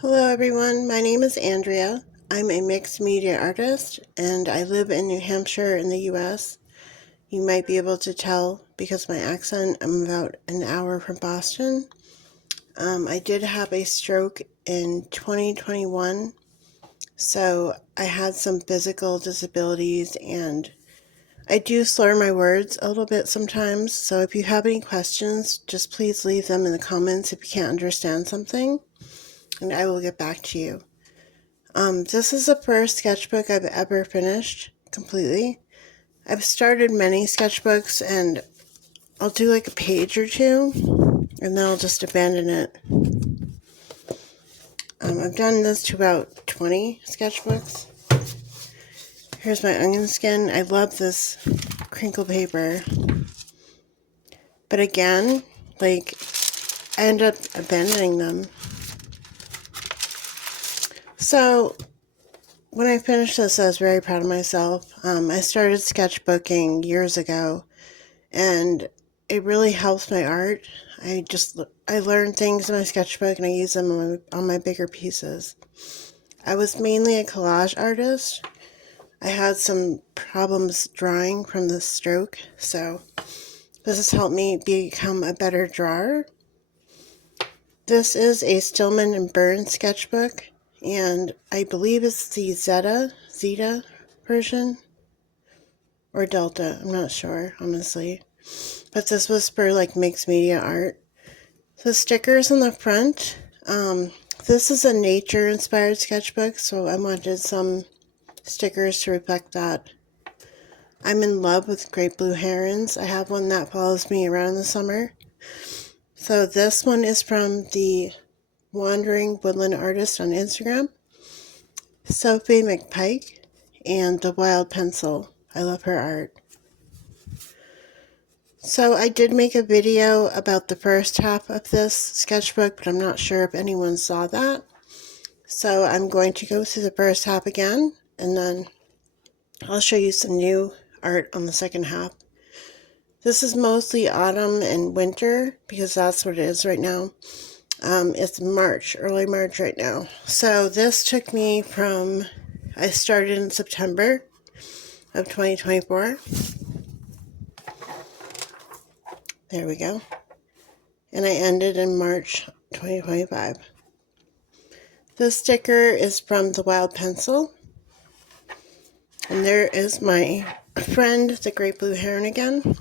Hello everyone, my name is Andrea. I'm a mixed media artist and I live in New Hampshire in the US. You might be able to tell because my accent, I'm about an hour from Boston. I did have a stroke in 2021, so I had some physical disabilities and I do slur my words a little bit sometimes, so if you have any questions, just please leave them in the comments if you can't understand something, and I will get back to you. This is the first sketchbook I've ever finished completely. I've started many sketchbooks and I'll do like a page or two and then I'll just abandon it. I've done this to about 20 sketchbooks. Here's my onion skin. I love this crinkle paper. But again, I end up abandoning them. So when I finished this, I was very proud of myself. I started sketchbooking years ago, and it really helps my art. I learn things in my sketchbook, and I use them on my bigger pieces. I was mainly a collage artist. I had some problems drawing from the stroke, so this has helped me become a better drawer. This is a Stillman and Burns sketchbook, and I believe it's the Zeta version, or Delta, I'm not sure, honestly. But this was for like mixed media art. The stickers on the front, this is a nature-inspired sketchbook, so I wanted some stickers to reflect that. I'm in love with great blue herons. I have one that follows me around in the summer. So this one is from the Wandering Woodland Artist on Instagram, Sophie McPike, and the Wild Pencil. I love her art. So I did make a video about the first half of this sketchbook, but I'm not sure if anyone saw that. So I'm going to go through the first half again, and then I'll show you some new art on the second half. This is mostly autumn and winter, because that's what it is right now. It's March, early March right now. So this took me from, I started in September of 2024. There we go. And I ended in March 2025. This sticker is from the Wild Pencil. And there is my friend, the Great Blue Heron again.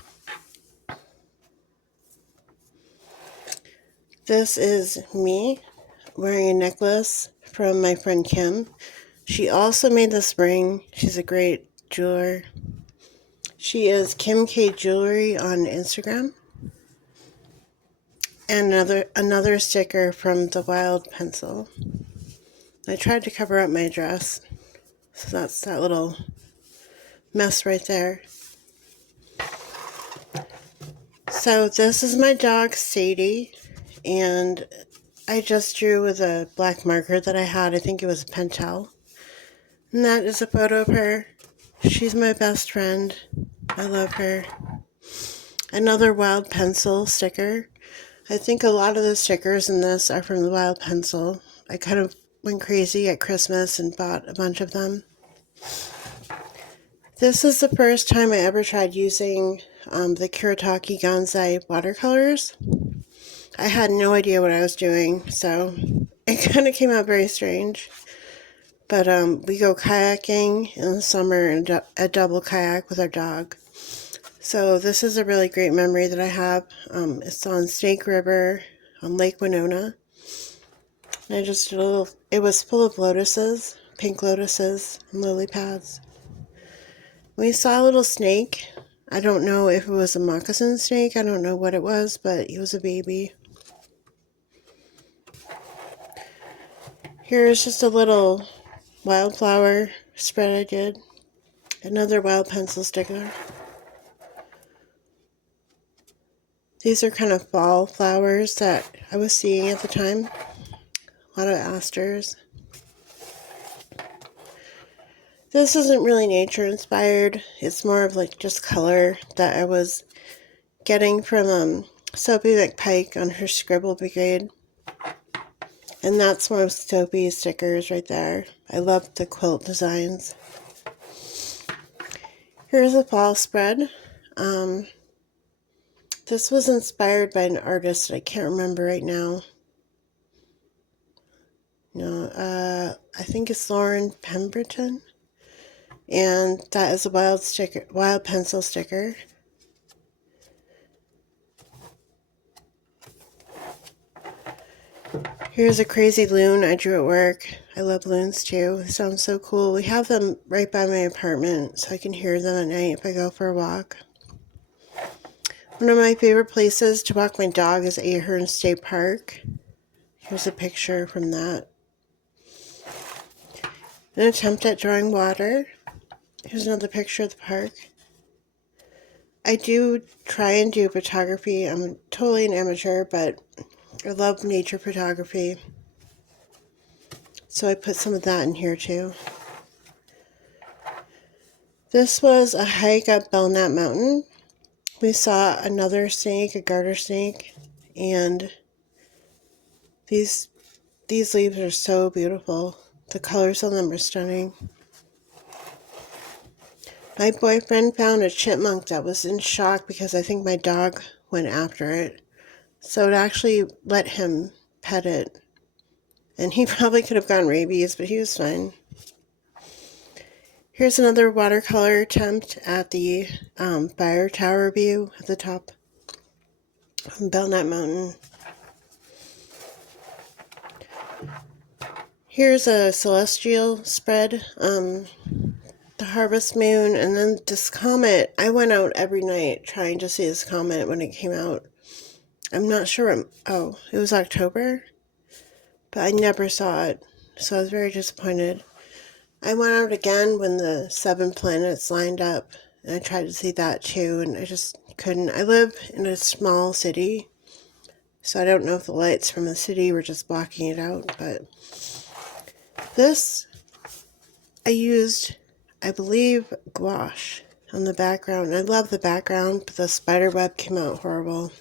This is me wearing a necklace from my friend Kim. She also made this ring. She's a great jeweler. She is Kim K Jewelry on Instagram. And another sticker from the Wild Pencil. I tried to cover up my dress, so that's that little mess right there. So this is my dog Sadie, and I just drew with a black marker that I had. I think it was a Pentel. And that is a photo of her. She's my best friend. I love her. Another Wild Pencil sticker. I think a lot of the stickers in this are from the Wild Pencil. I kind of went crazy at Christmas and bought a bunch of them. This is the first time I ever tried using the Kuretake Gansai watercolors. I had no idea what I was doing, so it kind of came out very strange. But we go kayaking in the summer in a double kayak with our dog. So this is a really great memory that I have. It's on Snake River on Lake Winona. And I just did it was full of lotuses, pink lotuses, and lily pads. We saw a little snake. I don't know if it was a moccasin snake. I don't know what it was, but he was a baby. Here's just a little wildflower spread I did. Another Wild Pencil sticker. These are kind of fall flowers that I was seeing at the time. A lot of asters. This isn't really nature inspired. It's more of like just color that I was getting from Sophie McPike on her Scribble Brigade. And that's one of Sophie's stickers right there. I love the quilt designs. Here's a fall spread. This was inspired by an artist that I can't remember right now. No, I think it's Lauren Pemberton. And that is a wild pencil sticker. Here's a crazy loon I drew at work. I love loons too. They sound so cool. We have them right by my apartment, so I can hear them at night if I go for a walk. One of my favorite places to walk my dog is Ahern State Park. Here's a picture from that. An attempt at drawing water. Here's another picture of the park. I do try and do photography. I'm totally an amateur, but I love nature photography. So I put some of that in here too. This was a hike up Belknap Mountain. We saw another snake, a garter snake, and these leaves are so beautiful. The colors on them are stunning. My boyfriend found a chipmunk that was in shock because I think my dog went after it. So it actually let him pet it. And he probably could have gotten rabies, but he was fine. Here's another watercolor attempt at the fire tower view at the top of Belknap Mountain. Here's a celestial spread, the harvest moon, and then this comet. I went out every night trying to see this comet when it came out. I'm not sure. Oh, it was October, but I never saw it, so I was very disappointed. I went out again when the 7 planets lined up, and I tried to see that too, and I just couldn't. I live in a small city, so I don't know if the lights from the city were just blocking it out, but this, I used, I believe, gouache on the background. I love the background, but the spider web came out horrible.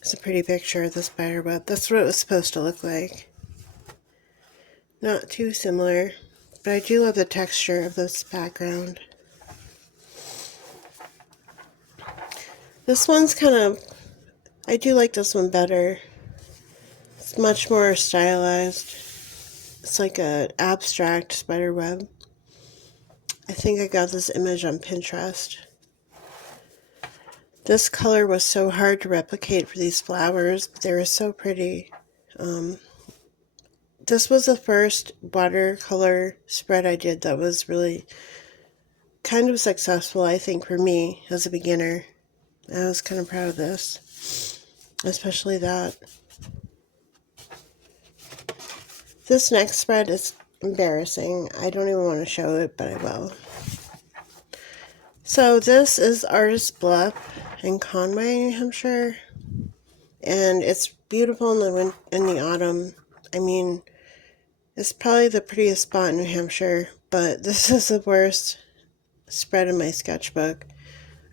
It's a pretty picture of the spider web. That's what it was supposed to look like. Not too similar, but I do love the texture of this background. This one's kind of, I do like this one better. It's much more stylized. It's like an abstract spider web. I think I got this image on Pinterest. This color was so hard to replicate for these flowers, but they were so pretty. This was the first watercolor spread I did that was really kind of successful, I think, for me as a beginner. I was kind of proud of this, especially that. This next spread is embarrassing. I don't even want to show it, but I will. So this is Artist Bluff in Conway, New Hampshire, and it's beautiful in the autumn. I mean, it's probably the prettiest spot in New Hampshire, but this is the worst spread in my sketchbook.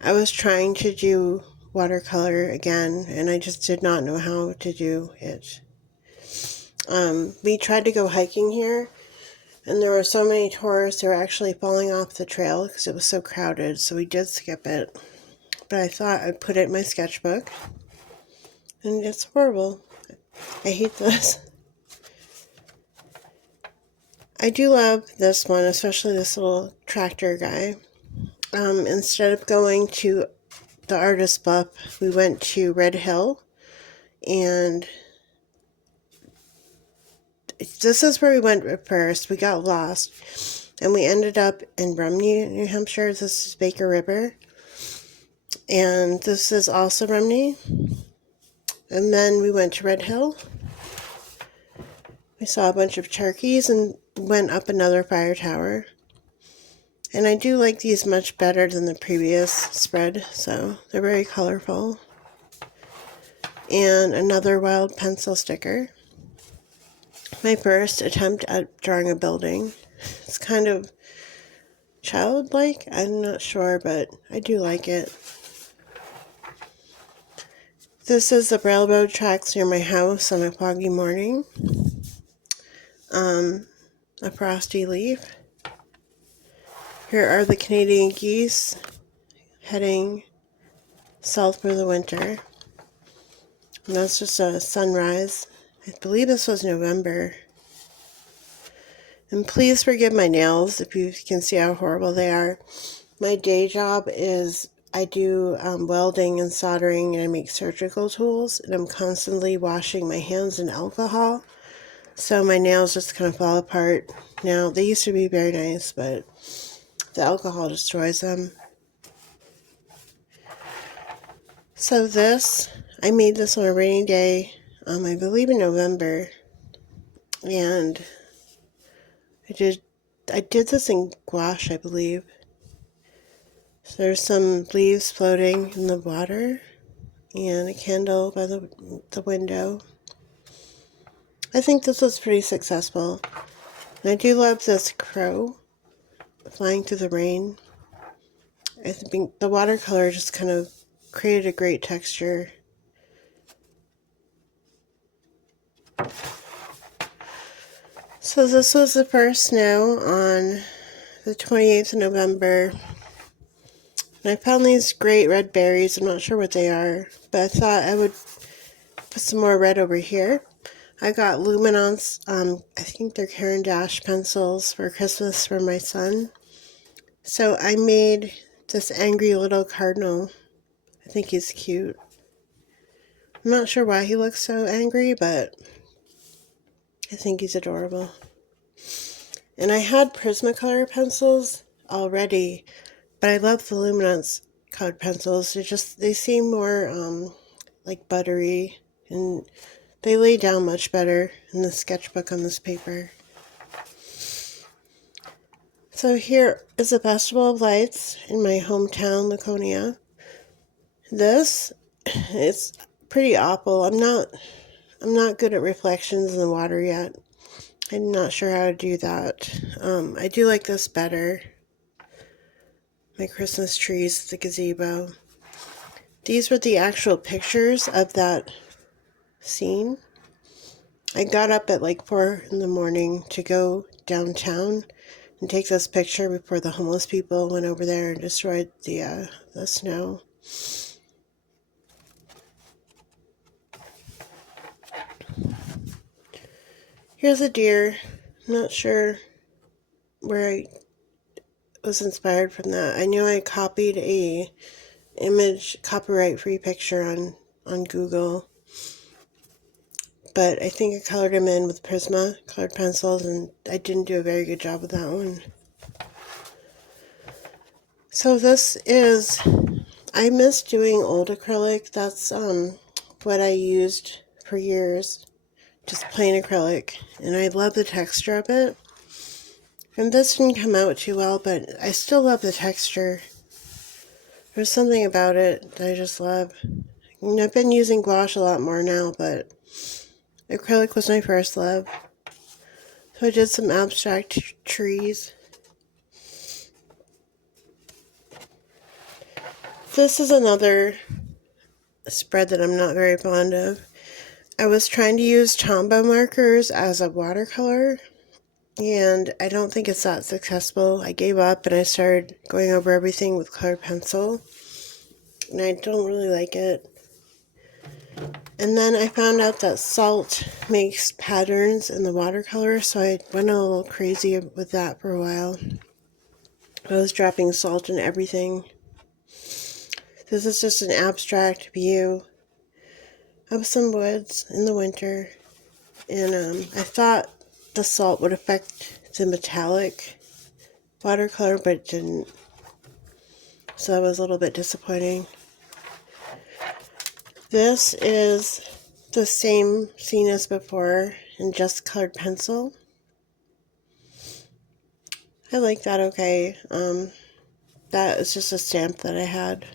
I was trying to do watercolor again, and I just did not know how to do it. We tried to go hiking here, and there were so many tourists who were actually falling off the trail because it was so crowded, so we did skip it. But I thought I'd put it in my sketchbook, and it's horrible. I hate this. I do love this one, especially this little tractor guy. Instead of going to the Artist Bluff, we went to Red Hill, and this is where we went at first. We got lost, and we ended up in Rumney, New Hampshire. This is Baker River, and this is also Rumney. And then we went to Red Hill. We saw a bunch of turkeys and went up another fire tower. And I do like these much better than the previous spread, so they're very colorful. And another wild pencil sticker. My first attempt at drawing a building. It's kind of childlike, I'm not sure, but I do like it. This is the railroad tracks near my house on a foggy morning. A frosty leaf. Here are the Canadian geese heading south for the winter. And that's just a sunrise. I believe this was November. And please forgive my nails if you can see how horrible they are. My day job is I do welding and soldering, and I make surgical tools, and I'm constantly washing my hands in alcohol. So my nails just kind of fall apart. Now, they used to be very nice, but the alcohol destroys them. So I made this on a rainy day, I believe in November, and I did this in gouache, I believe. So there's some leaves floating in the water, and a candle by the window. I think this was pretty successful. And I do love this crow flying through the rain. I think the watercolor just kind of created a great texture. So this was the first snow on the 28th of November. And I found these great red berries. I'm not sure what they are, but I thought I would put some more red over here. I got Luminance, I think they're Caran D'ache pencils for Christmas for my son. So I made this angry little cardinal. I think he's cute. I'm not sure why he looks so angry, but I think he's adorable. And I had Prismacolor pencils already, but I love the Luminance colored pencils. They seem more like buttery, and they lay down much better in the sketchbook on this paper. So here is a Festival of Lights in my hometown, Laconia. This is pretty awful. I'm not good at reflections in the water yet. I'm not sure how to do that. I do like this better. My Christmas trees, the gazebo. These were the actual pictures of that scene. I got up at like 4 in the morning to go downtown and take this picture before the homeless people went over there and destroyed the snow. Here's a deer. I'm not sure where I was inspired from that. I knew I copied a image copyright-free picture on Google, but I think I colored him in with Prisma colored pencils, and I didn't do a very good job with that one. So I miss doing old acrylic. That's what I used for years, just plain acrylic, and I love the texture of it. And this didn't come out too well, but I still love the texture. There's something about it that I just love. And I've been using gouache a lot more now, but acrylic was my first love. So I did some abstract trees. This is another spread that I'm not very fond of. I was trying to use Tombow markers as a watercolor, and I don't think it's that successful. I gave up and I started going over everything with colored pencil, and I don't really like it. And then I found out that salt makes patterns in the watercolor, so I went a little crazy with that for a while. I was dropping salt in everything. This is just an abstract view of some woods in the winter, and I thought the salt would affect the metallic watercolor, but it didn't, so that was a little bit disappointing. This is the same scene as before in just colored pencil. I like that okay. That is just a stamp that I had.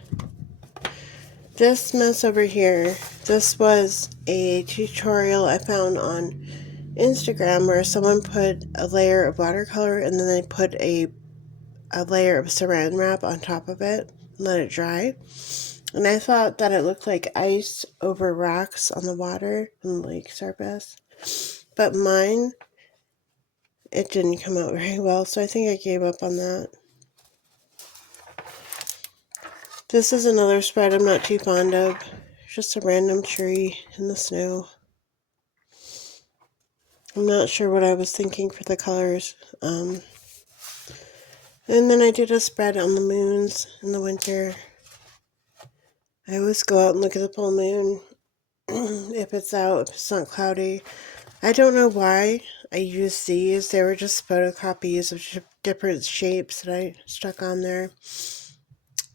This mess over here, this was a tutorial I found on Instagram where someone put a layer of watercolor and then they put a layer of saran wrap on top of it and let it dry. And I thought that it looked like ice over rocks on the water in the lake surface. But mine, it didn't come out very well, so I think I gave up on that. This is another spread I'm not too fond of. Just a random tree in the snow. I'm not sure what I was thinking for the colors. And then I did a spread on the moons in the winter. I always go out and look at the full moon if it's out, if it's not cloudy. I don't know why I used these. They were just photocopies of different shapes that I stuck on there.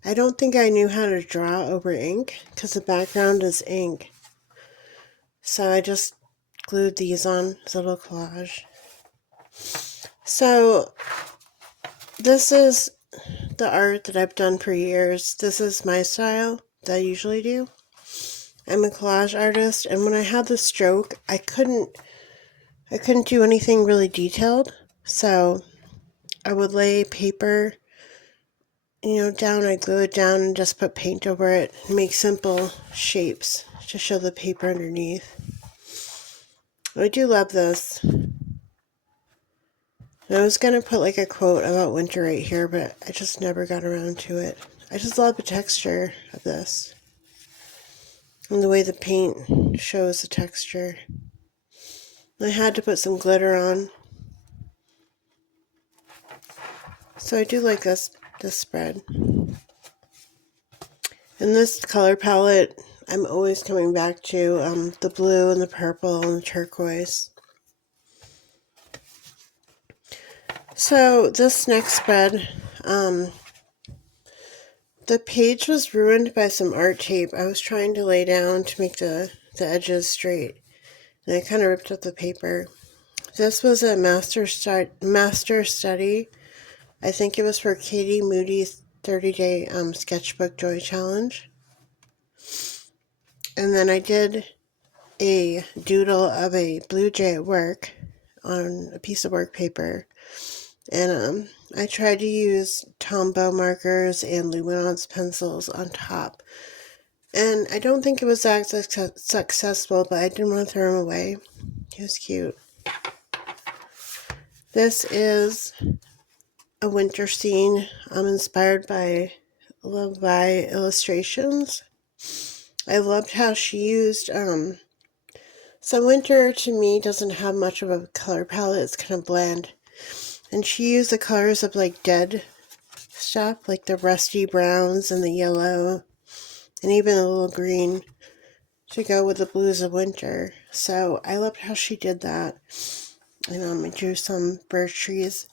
I don't think I knew how to draw over ink because the background is ink. So I just glued these on as a little collage. So this is the art that I've done for years. This is my style that I usually do. I'm a collage artist, and when I had the stroke, I couldn't do anything really detailed. So I would lay paper, down. I glue it down and just put paint over it and make simple shapes to show the paper underneath. I do love this. And I was going to put like a quote about winter right here, but I just never got around to it. I just love the texture of this. And the way the paint shows the texture. I had to put some glitter on. So I do like this spread. And this color palette, I'm always coming back to the blue and the purple and the turquoise. So this next spread, the page was ruined by some art tape I was trying to lay down to make the edges straight. And I kind of ripped up the paper. This was a master study. I think it was for Katie Moody's 30-day sketchbook joy challenge. And then I did a doodle of a blue jay at work on a piece of work paper. And I tried to use Tombow markers and Luminance pencils on top. And I don't think it was that successful, but I didn't want to throw him away. He was cute. This is a winter scene. I'm inspired by Love by Illustrations. I loved how she used, so winter to me doesn't have much of a color palette. It's kind of bland. And she used the colors of like dead stuff, like the rusty browns and the yellow, and even a little green to go with the blues of winter. So I loved how she did that. And I drew some birch trees.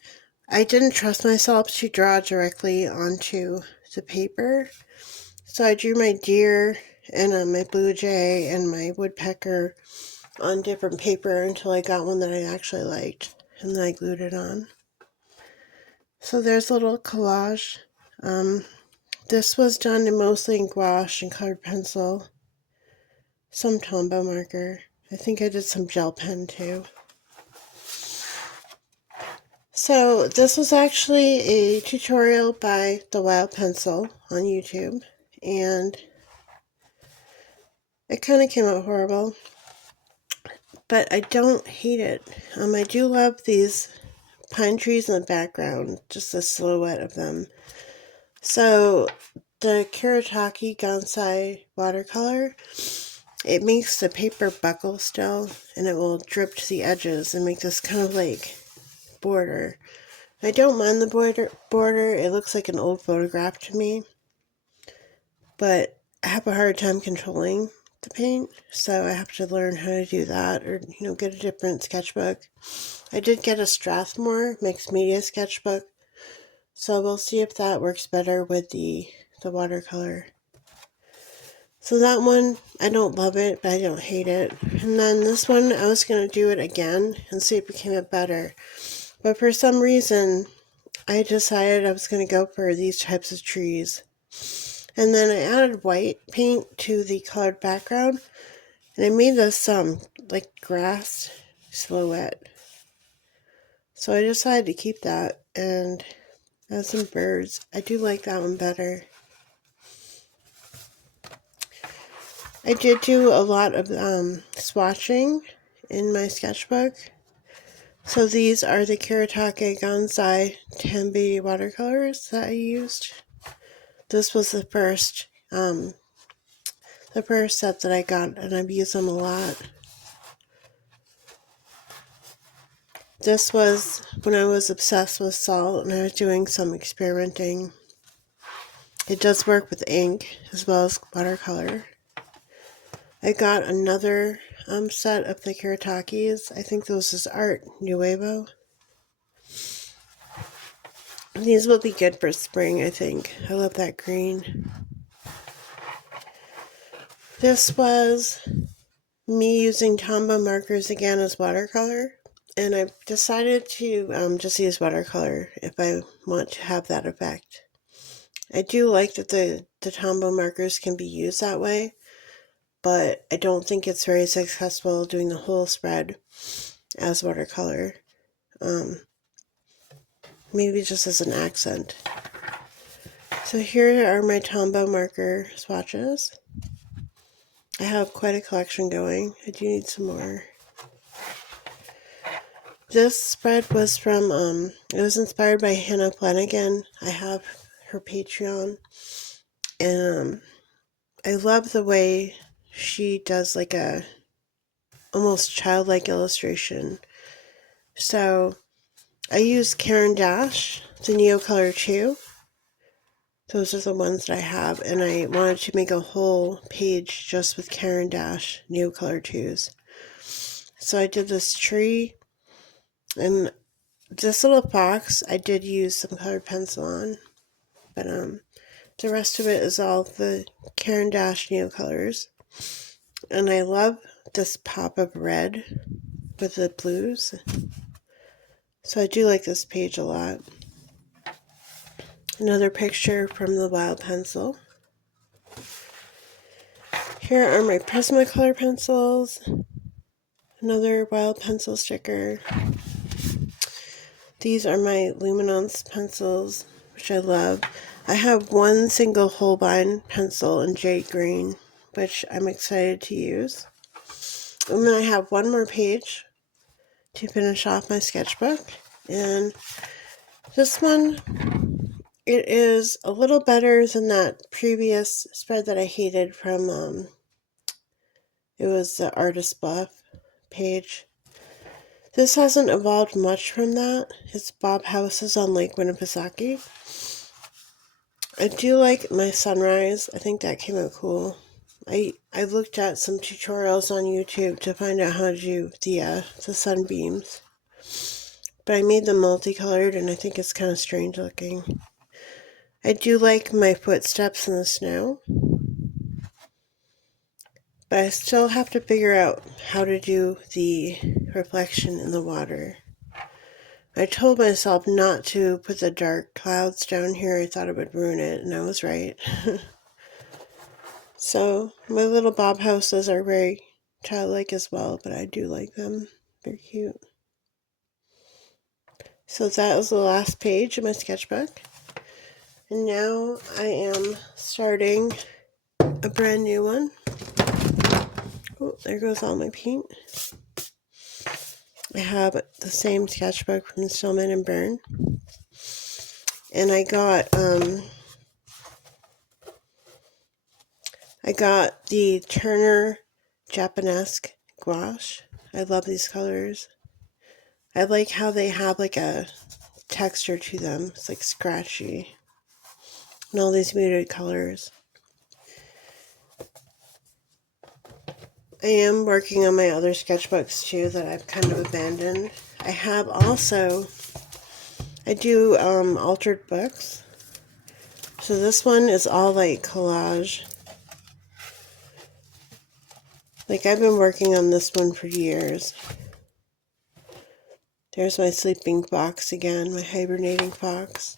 I didn't trust myself to draw directly onto the paper. So I drew my deer and my blue jay and my woodpecker on different paper until I got one that I actually liked. And then I glued it on. So there's a little collage. This was done mostly in gouache and colored pencil. Some Tombow marker. I think I did some gel pen too. So this was actually a tutorial by The Wild Pencil on YouTube. And it kind of came out horrible. But I don't hate it. I do love these pine trees in the background. Just the silhouette of them. So the Kuretake Gansai watercolor, it makes the paper buckle still, and it will drip to the edges and make this kind of like border. I don't mind the border. It looks like an old photograph to me, but I have a hard time controlling the paint, so I have to learn how to do that, or get a different sketchbook. I did get a Strathmore mixed media sketchbook, so we'll see if that works better with the watercolor. So that one, I don't love it, but I don't hate it. And then this one, I was going to do it again and see if it came out better. But for some reason, I decided I was going to go for these types of trees. And then I added white paint to the colored background. And I made this like grass silhouette. So I decided to keep that and add some birds. I do like that one better. I did do a lot of swatching in my sketchbook. So these are the Kuretake Gansai Tambi watercolors that I used. This was the first set that I got, and I've used them a lot. This was when I was obsessed with salt and I was doing some experimenting. It does work with ink as well as watercolor. I got another set of the Kuretakes. I think this is Art Nuevo. These will be good for spring, I think. I love that green. This was me using Tombow markers again as watercolor. And I've decided to just use watercolor if I want to have that effect. I do like that the Tombow markers can be used that way, but I don't think it's very successful doing the whole spread as watercolor. Maybe just as an accent. So here are my Tombow marker swatches. I have quite a collection going. I do need some more. This spread was from, it was inspired by Hannah Flanagan. I have her Patreon. And I love the way she does like a almost childlike illustration. So I used Caran D'ache, the neocolor 2. Those are the ones that I have, and I wanted to make a whole page just with Caran D'ache neocolor 2s. So I did this tree, and this little fox I did use some colored pencil on, but the rest of it is all the Caran D'ache neocolors. And I love this pop of red with the blues. So I do like this page a lot. Another picture from the wild pencil. Here are my Prismacolor pencils. Another wild pencil sticker. These are my Luminance pencils, which I love. I have one single Holbein pencil in jade green, which I'm excited to use. And then I have one more page to finish off my sketchbook. And this one, it is a little better than that previous spread that I hated from, it was the Artist Buff page. This hasn't evolved much from that. It's Bob Houses on Lake Winnipesaukee. I do like my sunrise. I think that came out cool. I looked at some tutorials on YouTube to find out how to do the sunbeams. But I made them multicolored and I think it's kind of strange looking. I do like my footsteps in the snow. But I still have to figure out how to do the reflection in the water. I told myself not to put the dark clouds down here. I thought it would ruin it, and I was right. So, my little Bob houses are very childlike as well, but I do like them. They're cute. So that was the last page of my sketchbook. And now I am starting a brand new one. Oh, there goes all my paint. I have the same sketchbook from Stillman and Byrne. And I got the Turner Japanesque gouache. I love these colors. I like how they have like a texture to them. It's like scratchy. And all these muted colors. I am working on my other sketchbooks too that I've kind of abandoned. I have also, I do altered books. So this one is all like collage. Like I've been working on this one for years. There's my sleeping fox again, my hibernating fox.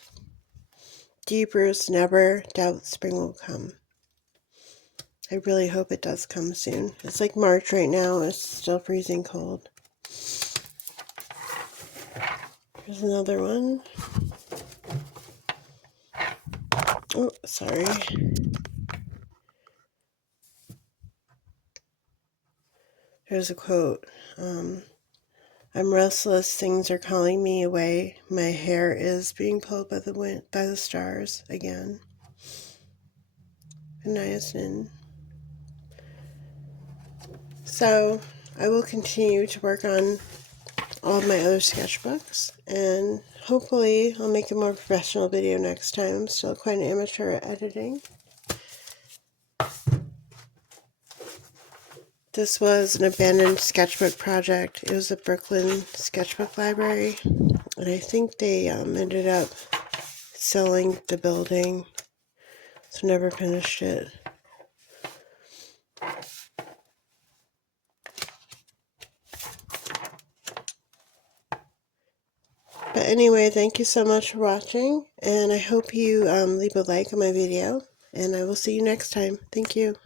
Deepers never doubt spring will come. I really hope it does come soon. It's like March right now. It's still freezing cold. Here's another one. Oh, sorry. Here's a quote. I'm restless, things are calling me away. My hair is being pulled by the wind, by the stars again. And niacin. So I will continue to work on all of my other sketchbooks, and hopefully I'll make a more professional video next time. I'm still quite an amateur at editing. This was an abandoned sketchbook project. It was a Brooklyn sketchbook library, and I think they ended up selling the building, so never finished it. But anyway, thank you so much for watching, and I hope you leave a like on my video, and I will see you next time. Thank you.